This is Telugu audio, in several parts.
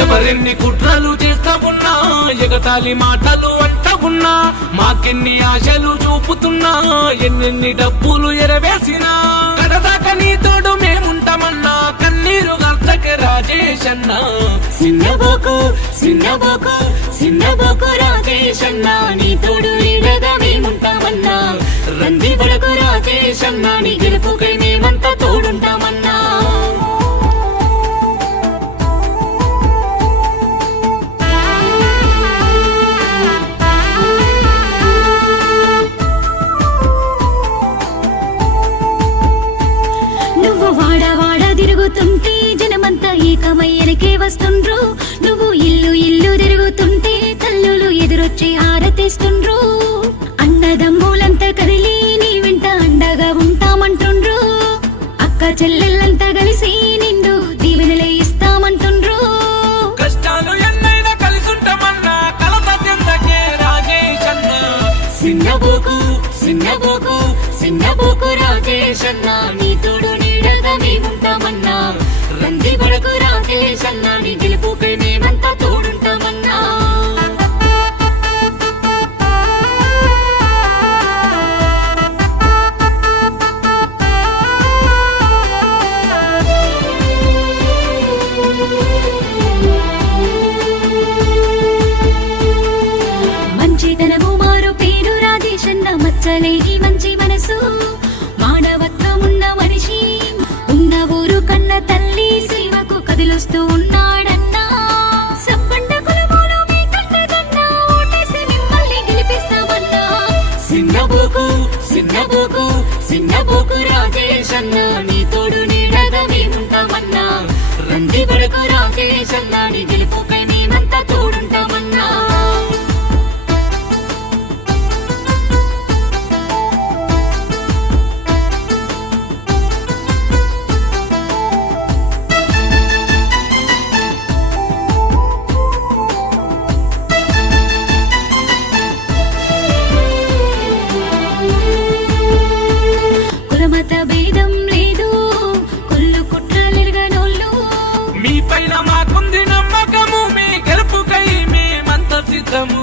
ఎవరెన్ని కుట్రలు చేస్తా ఉన్నా, ఎగతాళి మాటలు అంటా ఉన్నా, మాకెన్ని ఆశలు చూపుతున్నా, ఎన్నెన్ని డబ్బులు ఎరవేసినా, కడదాకా నీ తోడు మేముంటామన్నా, కన్నీరు గర్చకే రాజేష్ అన్నా. సిన్నబోకు సిన్నబోకు సిన్నబోకు రాజేష్ అన్నా, నీ తోడు నీడగా మేముంటామన్నా. రంది పడకు రాజేష్ అన్నా, నీ గెలుపుకై మేమంతా తోడుంటామన్నా. తిరుగుతుంటే జనమంతా ఏకమయ్యనకే వస్తుండ్రు. నువ్వు ఇల్లు ఇల్లు తిరుగుతుంటే తల్లులు ఎదురొచ్చి హారతిస్తుండ్రు. అన్నదమ్ములంతా కదిలి నీ వెంట అండగా ఉంటామంటుండ్రు. అక్క చెల్లెళ్ళంతా కలిసి నిండు దీవెనలే ఇస్తామంటుండ్రు. కష్టాలు ఎన్నైనా కలిసుంటామన్నా, కలతెందకే రాజేష్ అన్నా. సిన్నబోకు సిన్నబోకు సిన్నబోకు రాజేష్ అన్నా, నీ తోడు నీడగా మేముంటామన్నా. రంది పడకు రాజేష్ అన్నా, నీ గెలుపుకై మేమంతా తోడుంటామన్నా. మంచితనము మారు పేరు రాజేష్ అన్న, మచ్చలేని మంచి మనసు, మానవత్వమున్న మనిషి, ఉన్న ఊరు కన్న తల్లి సేవకు కదిలొస్తూ ఉన్నాడన్నా. సబ్బండ కులములో మీ కన్నదన్నా, ఓటేసి మిమ్మల్ని గెలిపిస్తామన్నా. సిన్నబోకు సిన్నబోకు సిన్నబోకు రాజేష్ అన్నా, నీ తోడు నీడగా మేముంటామన్నా. రంది పడకు రాజేష్ అన్నా, నీ గెలుపుకై మేమంతా తోడుంటామన్నా. కులమత భేదం లేదు, కొల్లు కుట్రలెరగనోళ్ళు. మీ పైన మాకుంది నమ్మకము, మీ గెలుపుకై మేమంతా సిద్ధము.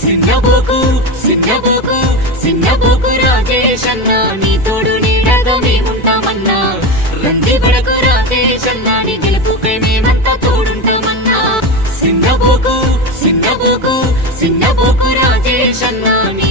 సిన్నబోకు సిన్నబోకు సిన్నబోకు రాజేష్ అన్నా, నీ తోడు నీడగా మేముంటామన్నా. రంది పడకు రాజేష్ అన్నా, నీ గెలుపుకై మేమంతా తోడుంటామన్నా. సిన్నబోకు సిన్నబోకు సిన్నబోకు రాజేష్ అన్నా, నీ